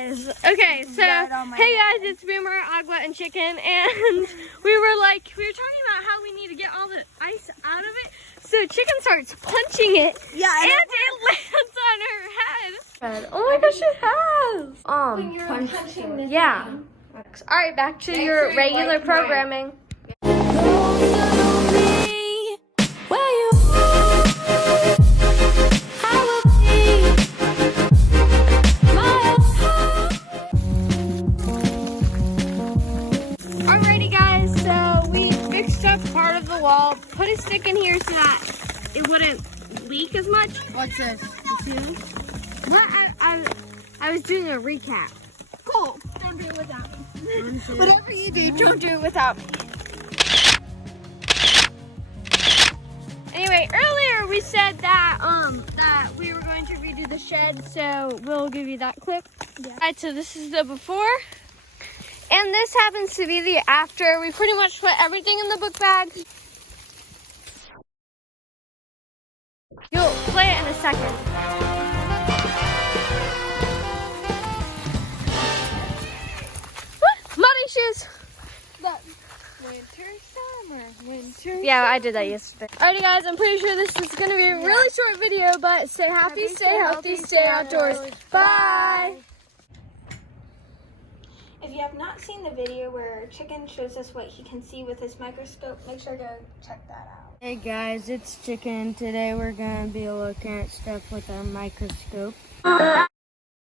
Okay, so hey guys, it's Boomer, Agua, and Chicken, and we were talking about how we need to get all the ice out of it. So Chicken starts punching it, and it lands on her head. Oh my gosh, it has. Punching this Yeah. All right, back to your regular programming. Alrighty guys, so we fixed up part of the wall, put a stick in here so that it wouldn't leak as much. What's this? I was doing a recap. Cool. Don't do it without me. Whatever you do, don't do it without me. Anyway, earlier we said that that we were going to redo the shed, so we'll give you that clip. Yeah. Alright, so this is the before. And this happens to be the after. We pretty much put everything in the book bag. You'll play it in a second. Muddy shoes. Winter. Yeah, I did that yesterday. Alrighty guys, I'm pretty sure this is going to be a really short video, but stay happy, stay healthy, stay outdoors. Bye. If you have not seen the video where Chicken shows us what he can see with his microscope, make sure to check that out. Hey guys, it's Chicken. Today we're going to be looking at stuff with our microscope.